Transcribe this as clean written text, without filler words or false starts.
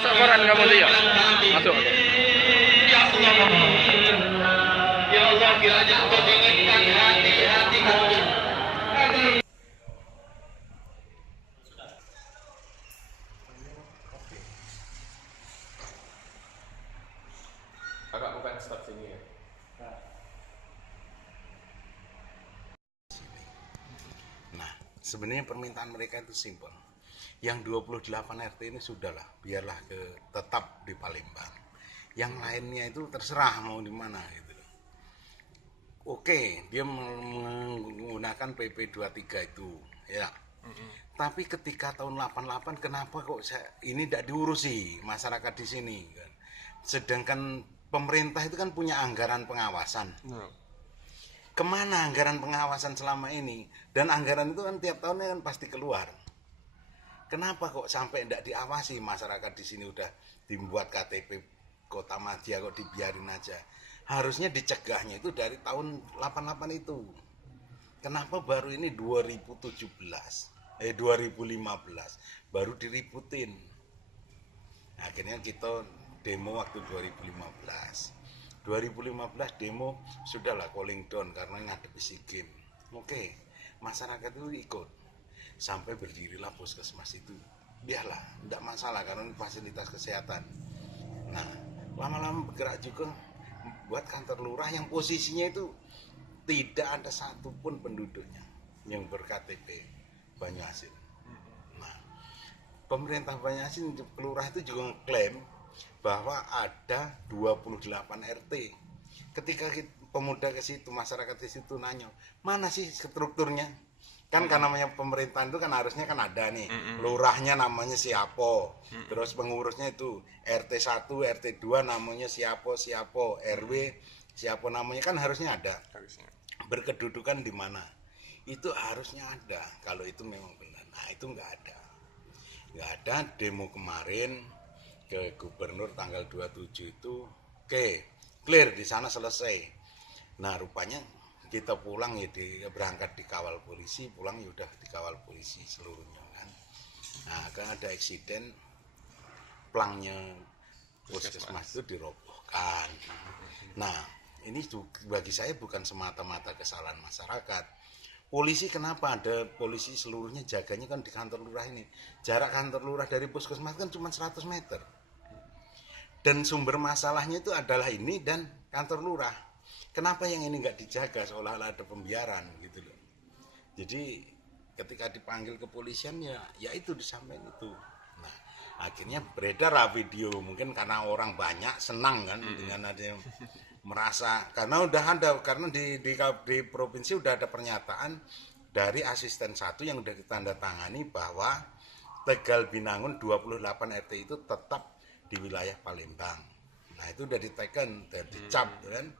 Koran kamu tuh ya? Masuk. Ya Allah, kiranya Engkau dengarkan hati-hati kami. Kakak bukan stop sini ya? Nah, sebenarnya permintaan mereka itu simpel. Yang 28 RT ini sudahlah, biarlah tetap di Palembang. Yang lainnya itu terserah mau di mana gitu. Oke, dia menggunakan PP 23 itu, ya. Tapi ketika tahun 88 kenapa kok ini tidak diurusi masyarakat di sini kan? Sedangkan pemerintah itu kan punya anggaran pengawasan. Kemana anggaran pengawasan selama ini? Dan anggaran itu kan tiap tahunnya kan pasti keluar. Kenapa kok sampai tidak diawasi masyarakat di sini udah dibuat KTP Kota Madia kok dibiarin aja? Harusnya dicegahnya itu dari tahun 88 itu. Kenapa baru ini 2015 baru diributin? Akhirnya kita demo waktu 2015 demo sudahlah calling down karena ngadepi SEA Games. Oke, masyarakat itu ikut sampai berdirilah puskesmas itu. Biarlah, tidak masalah karena ini fasilitas kesehatan. Nah, lama-lama bergerak juga buat kantor lurah yang posisinya itu tidak ada satupun penduduknya yang ber-KTP Banyuasin. Nah, pemerintah Banyuasin kelurah itu juga ngeklaim bahwa ada 28 RT. Ketika pemuda ke situ, masyarakat di situ nanya, mana sih strukturnya? Kan karena namanya pemerintahan itu kan harusnya kan ada nih, lurahnya namanya siapa, terus pengurusnya itu RT 1, RT 2 namanya siapa, RW siapa namanya kan harusnya ada. Berkedudukan di mana? Itu harusnya ada kalau itu memang benar. Nah, itu nggak ada. Nggak ada. Demo kemarin ke gubernur tanggal 27 itu oke, clear di sana selesai. Nah, rupanya kita pulang ya berangkat dikawal polisi, pulang ya udah dikawal polisi seluruhnya kan. Nah, kan ada eksiden plangnya puskesmas itu dirobohkan. Nah, ini bagi saya bukan semata-mata kesalahan masyarakat. Polisi kenapa ada polisi seluruhnya jaganya kan di kantor lurah ini. Jarak kantor lurah dari puskesmas kan cuma 100 meter. Dan sumber masalahnya itu adalah ini dan kantor lurah. Kenapa yang ini nggak dijaga seolah-olah ada pembiaran gitu loh. Jadi ketika dipanggil kepolisian ya itu disampaikan itu. Nah, akhirnya beredar lah video, mungkin karena orang banyak senang kan dengan ada yang merasa karena udah ada karena di provinsi udah ada pernyataan dari asisten 1 yang udah ditandatangani bahwa Tegal Binangun 28 RT itu tetap di wilayah Palembang. Nah, itu udah diteken, udah dicap kan.